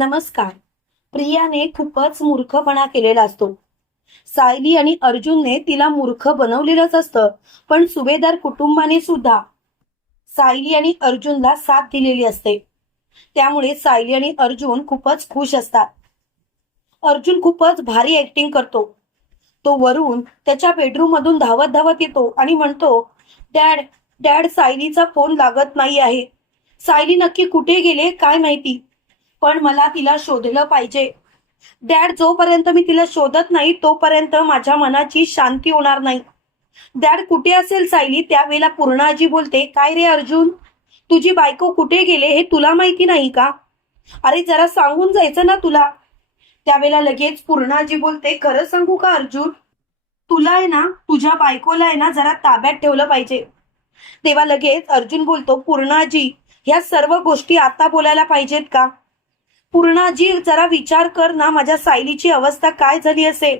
नमस्कार. प्रियाने खूपच मूर्खपणा केलेला असतो. सायली आणि अर्जुनने तिला मूर्ख बनवलेलंच असतं पण सुभेदार कुटुंबाने सुद्धा सायली आणि अर्जुनला साथ दिलेली असते. त्यामुळे सायली आणि अर्जुन खूपच खुश असतात. अर्जुन खूपच भारी ऍक्टिंग करतो. तो वरून त्याच्या बेडरूम मधून धावत धावत येतो आणि म्हणतो डॅड डॅड सायलीचा फोन लागत नाही आहे. सायली नक्की कुठे गेले? काय माहिती? पण मला तिला शोधलं पाहिजे. डॅड जोपर्यंत मी तिला शोधत नाही तोपर्यंत माझ्या मनाची शांती होणार नाही. डॅड कुठे असेल सायली? त्यावेळेला पूर्णाजी बोलते काय रे अर्जुन? तुझी बायको कुठे गेले हे तुला माहिती नाही का? अरे जरा सांगून जायचं ना तुला. त्यावेळेला लगेच पूर्णाजी बोलते खरं सांगू का अर्जुन? तुला आहे ना तुझ्या बायकोला आहे ना जरा ताब्यात ठेवलं पाहिजे. तेव्हा लगेच अर्जुन बोलतो पूर्णाजी ह्या सर्व गोष्टी आता बोलायला पाहिजेत का? पूर्णाजी जरा विचार कर ना माझ्या सायलीची अवस्था काय झाली असेल?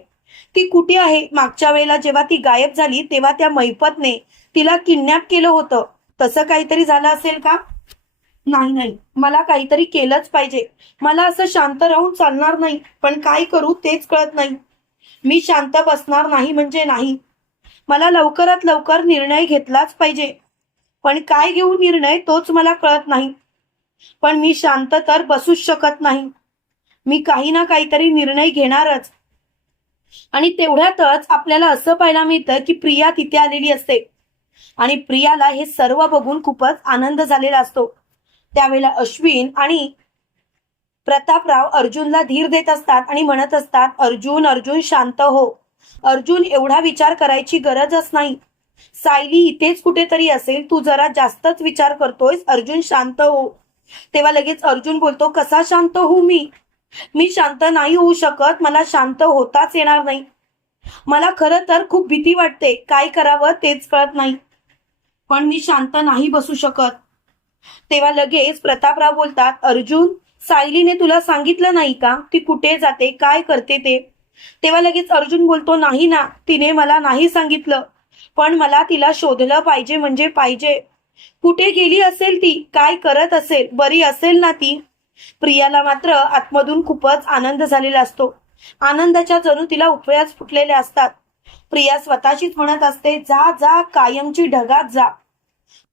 ती कुठे आहे? मागच्या वेळेला जेव्हा ती गायब झाली तेव्हा त्या मैपतने तिला किडनॅप केलं होतं. तसं काहीतरी झालं असेल का? नाही नाही. मला काहीतरी केलंच पाहिजे. मला असं शांत राहून चालणार नाही. पण काय करू तेच कळत नाही. मी शांत बसणार नाही म्हणजे नाही. मला लवकरात लवकर निर्णय घेतलाच पाहिजे. पण काय घेऊ निर्णय तोच मला कळत नाही. पण मी शांत तर बसूच शकत नाही. मी काही ना काहीतरी निर्णय घेणारच. आणि तेवढ्यातच आपल्याला असं पाहायला मिळतं की प्रिया तिथे आलेली असते. आणि प्रियाला हे सर्व बघून खूपच आनंद झालेला असतो. त्यावेळेला अश्विन आणि प्रतापराव अर्जुनला धीर देत असतात आणि म्हणत असतात अर्जुन अर्जुन शांत हो. अर्जुन एवढा विचार करायची गरजच नाही. सायली इथेच कुठेतरी असेल. तू जरा जास्तच विचार करतोयस. अर्जुन शांत हो. तेव्हा लगेच अर्जुन बोलतो कसा शांत होऊ मी? मी शांत नाही होऊ शकत. मला शांत होताच येणार नाही. मला खरं तर खूप भीती वाटते. काय करावं तेच कळत नाही. पण मी शांत नाही बसू शकत. तेव्हा लगेच प्रतापराव बोलतात अर्जुन सायलीने तुला सांगितलं नाही का? ती कुठे जाते? काय करते ते? तेव्हा लगेच अर्जुन बोलतो नाही ना तिने मला नाही सांगितलं. पण मला तिला शोधलं पाहिजे म्हणजे पाहिजे. कुठे गेली असेल ती? काय करत असेल? बरी असेल ना ती? प्रियाला मात्र आतमधून खूपच आनंद झालेला असतो. आनंदाच्या जणू तिला उपयाच फुटलेल्या असतात. प्रिया स्वतःशीच म्हणत असते जा जा कायमची ढगात जा.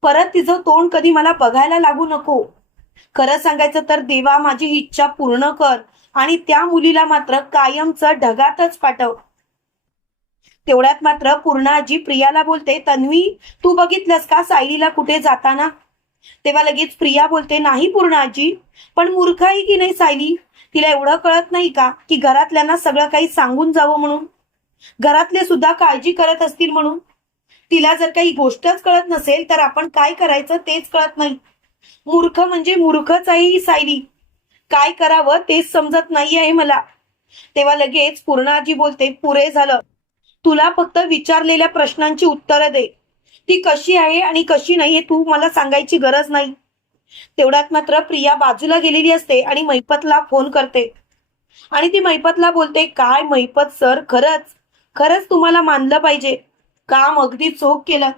परत तिचं तोंड कधी मला बघायला लागू नको. खरं सांगायचं तर देवा माझी इच्छा पूर्ण कर आणि त्या मुलीला मात्र कायमचं ढगातच पाठव. तेवढ्यात मात्र पूर्णाजी प्रियाला बोलते तन्वी तू बघितलंस का सायलीला कुठे जाताना? तेव्हा लगेच प्रिया बोलते नाही पूर्णाजी पण मूर्ख आहे की नाही सायली? तिला एवढं कळत नाही का की घरातल्यांना सगळं काही सांगून जावं म्हणून? घरातले सुद्धा काळजी करत असतील म्हणून? तिला जर काही गोष्टच कळत नसेल तर आपण काय करायचं तेच कळत नाही. मूर्ख म्हणजे मूर्खच आहे ही सायली. काय करावं तेच समजत नाही आहे मला. तेव्हा लगेच पूर्णाजी बोलते पुरे झालं. तुला फक्त विचारलेल्या प्रश्नांची उत्तरं दे. ती कशी आहे आणि कशी नाही हे तू मला सांगायची गरज नाही. तेवढ्यात मात्र प्रिया बाजूला गेलेली असते आणि मैपतला फोन करते. आणि ती मैपतला बोलते काय मैपत सर खरंच? खरंच तुम्हाला मानलं पाहिजे. काम अगदी चोख केलं.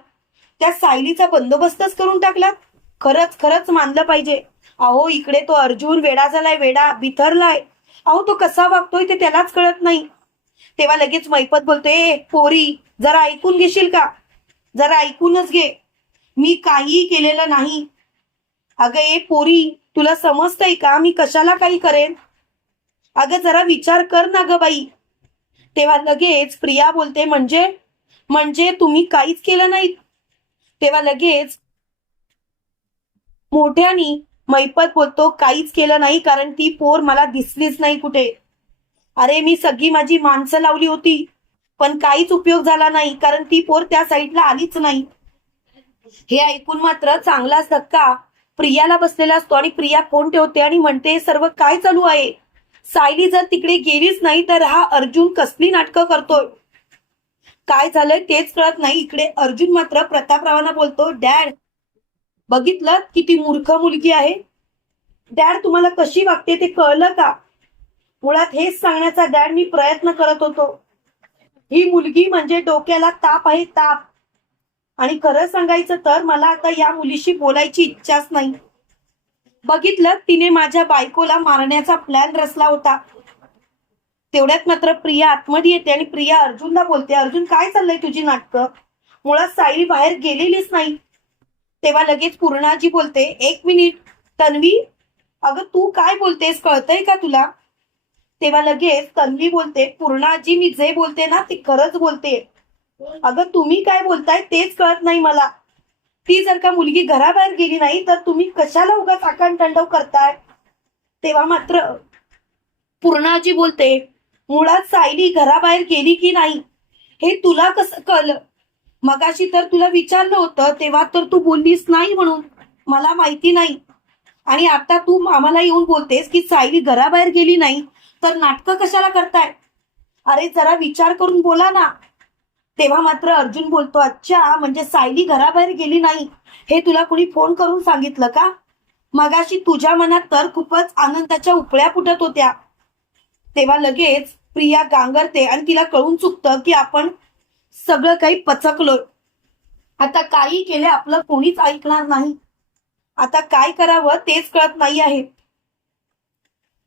त्या सायलीचा बंदोबस्तच करून टाकलात? खरंच खरंच मानलं पाहिजे. अहो इकडे तो अर्जुन वेडा झालाय वेडा बिथरलाय. अहो तो कसा वागतोय ते त्यालाच कळत नाही. तेव्हा लगेच मैपत बोलते "ए, पोरी जरा ऐकून घेशील का? जरा ऐकूनच घे. मी काहीही केलेलं नाही. अगं ए पोरी तुला समजतंय का? मी कशाला काही करेन? अगं जरा विचार कर ना ग बाई. तेव्हा लगेच प्रिया बोलते म्हणजे? म्हणजे तुम्ही काहीच केलं नाही तेव्हा लगेच मोठ्यानी मैपत बोलतो काहीच केलं नाही कारण ती पोर मला दिसलीच नाही कुठे. अरे मी सगळी माझी माणसं लावली होती पण काहीच उपयोग झाला नाही कारण ती पोर त्या साईडला आलीच नाही. हे ऐकून मात्र चांगलाच धक्का प्रियाला बसलेला असतो आणि प्रिया फोन ठेवते आणि म्हणते सर्व काय चालू आहे? सायली जर तिकडे गेलीच नाही तर हा अर्जुन कसली नाटकं करतोय? काय झालंय तेच कळत नाही. इकडे अर्जुन मात्र प्रतापरावांना बोलतो डॅड बघितलं किती मूर्ख मुलगी आहे? डॅड तुम्हाला कशी वागते ते कळलं का? मुळात हेच सांगण्याचा डॅड मी प्रयत्न करत होतो. ही मुलगी म्हणजे डोक्याला ताप आहे ताप. आणि खरं सांगायचं तर मला आता या मुलीशी बोलायची इच्छाच नाही. बघितलं तिने माझ्या बायकोला मारण्याचा प्लॅन रचला होता. तेवढ्यात मात्र प्रिया आतमध्ये येते आणि प्रिया अर्जुनला बोलते अर्जुन काय चाललंय तुझी नाटकं? मुळात सायली बाहेर गेलेलीच नाही. तेव्हा लगेच पूर्णाजी बोलते एक मिनिट तन्वी अगं तू काय बोलतेस? कळतंय का तुला? तेव्हा लगेच तन्वी बोलते पूर्णाजी मी जे बोलते ना ते खरंच बोलते. अगं तुम्ही काय बोलताय तेच कळत नाही मला. ती जर का मुलगी घराबाहेर गेली नाही तर तुम्ही कशाला उगाच आकांतांडव करताय? तेव्हा मात्र पूर्णाजी बोलते मुळात सायली घराबाहेर गेली की नाही? हे तुला कसं कळलं? मगाशी तर तुला विचारलं होतं तेव्हा तर तू बोललीस नाही म्हणून. मला माहिती नाही. आणि आता तू आम्हाला येऊन बोलतेस की सायली घराबाहेर गेली नाही. तर नाटकं कशाला करताय? अरे जरा विचार करून बोला ना. तेव्हा मात्र अर्जुन बोलतो अच्छा म्हणजे सायली घराबाहेर गेली नाही. हे तुला कुणी फोन करून सांगितलं का? मगाशी तुझ्या मनात तर खूपच आनंदाच्या उपळ्या फुटत होत्या. तेव्हा लगेच प्रिया गांगरते आणि तिला कळून चुकतं की आपण सगळं काही पचकलोय. आता काही केले आपलं कोणीच ऐकणार नाही. आता काय करावं तेच कळत नाही आहे.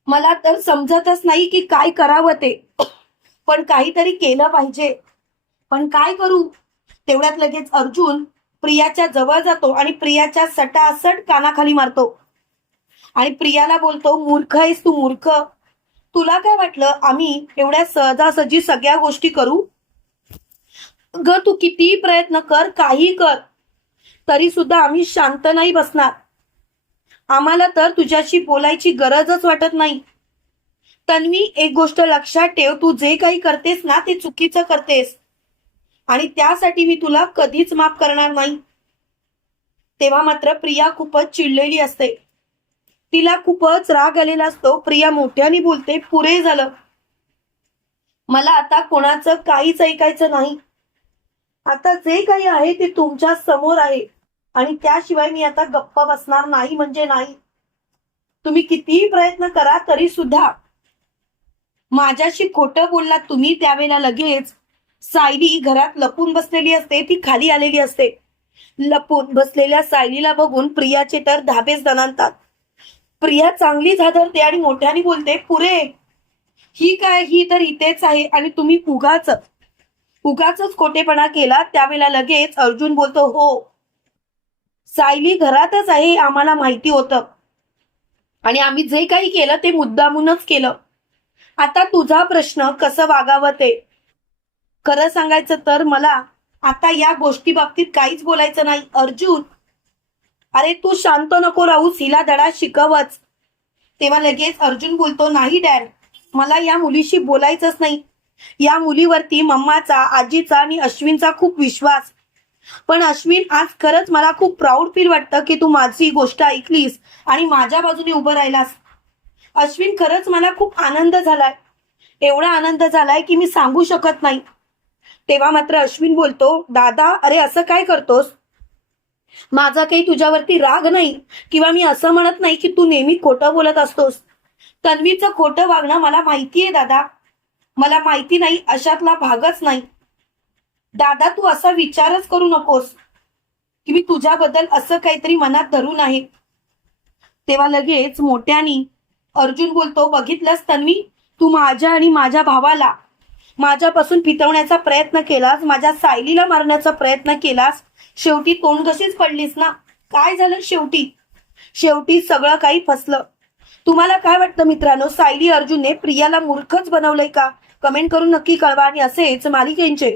मला तर समजतच नाही की काय करावं ते. पण काहीतरी केलं पाहिजे. पण काय करू? तेवढ्यात लगेच अर्जुन प्रियाच्या जवळ जातो आणि प्रियाच्या सटासट कानाखाली मारतो. आणि प्रियाला बोलतो मूर्ख आहेस तू मूर्ख. तुला काय वाटलं? आम्ही एवढ्या सहजासहजी सगळ्या गोष्टी करू? ग तू कितीही प्रयत्न कर काही कर. तरी सुद्धा आम्ही शांत नाही बसणार. आम्हाला तर तुझ्याशी बोलायची गरजच वाटत नाही. तन्वी एक गोष्ट लक्षात ठेव तू जे काही करतेस ना ते चुकीचं करतेस. आणि त्यासाठी मी तुला कधीच माफ करणार नाही. तेव्हा मात्र प्रिया खूपच चिडलेली असते. तिला खूपच राग आलेला असतो. प्रिया मोठ्याने बोलते पुरे झालं. मला आता कोणाचं काहीच ऐकायचं नाही. आता जे काही आहे ते तुमच्यासमोर आहे. आणि त्याशिवाय मी आता गप्प बसणार नाही म्हणजे नाही. तुम्ही कितीही प्रयत्न करा तरी सुद्धा माझ्याशी खोटं बोललात तुम्ही त्यावेळेला लगेच. सायली घरात लपून बसलेली असते ती खाली आलेली असते. लपून बसलेल्या सायलीला बघून प्रियाचे तर धाबेच दणानतात प्रिया चांगली झादरते आणि मोठ्याने बोलते पुरे ही काय ही तर इथेच आहे आणि तुम्ही उगाच उगाच खोटेपणा केला. त्यावेळेला लगेच अर्जुन बोलतो हो सायली घरातच आहे आम्हाला माहिती होतं. आणि आम्ही जे काही केलं ते मुद्दामूनच केलं. आता तुझा प्रश्न कसं वागावं ते? खरं सांगायचं तर मला आता या गोष्टी बाबतीत काहीच बोलायचं नाही. अर्जुन अरे तू शांत नको राहूस हिला धडा शिकवच. तेव्हा लगेच अर्जुन बोलतो नाही डॅड मला या मुलीशी बोलायचंच नाही. या मुलीवरती मम्माचा आजीचा आणि अश्विनचा खूप विश्वास. पण अश्विन आज खरंच मला खूप प्राऊड फील वाटतं की तू माझी गोष्ट ऐकलीस आणि माझ्या बाजूने उभं राहिलास. अश्विन खरंच मला खूप आनंद झालाय. एवढा आनंद झालाय की मी सांगू शकत नाही. तेव्हा मात्र अश्विन बोलतो दादा अरे असं काय करतोस? माझा काही तुझ्यावरती राग नाही किंवा मी असं म्हणत नाही की तू नेहमी खोटं बोलत असतोस. तन्वीचं खोटं वागणं मला माहितीये दादा. मला माहिती नाही अशातला भागच नाही. दादा तू असा विचारच करू नकोस की मी तुझ्याबद्दल असं काहीतरी मनात धरून आहे तेव्हा लगेच मोठ्यानी अर्जुन बोलतो बघितलंस तन्वी तू माझ्या आणि माझ्या भावाला माझ्यापासून फितवण्याचा प्रयत्न केलास माझ्या सायलीला मारण्याचा प्रयत्न केलास. शेवटी तोंड कशीच पडलीस ना? काय झालं शेवटी? शेवटी सगळं काही फसलं. तुम्हाला काय वाटतं मित्रांनो? सायली अर्जुनने प्रियाला मूर्खच बनवलंय का? कमेंट करून नक्की कळवा आणि असेच मालिकेंचे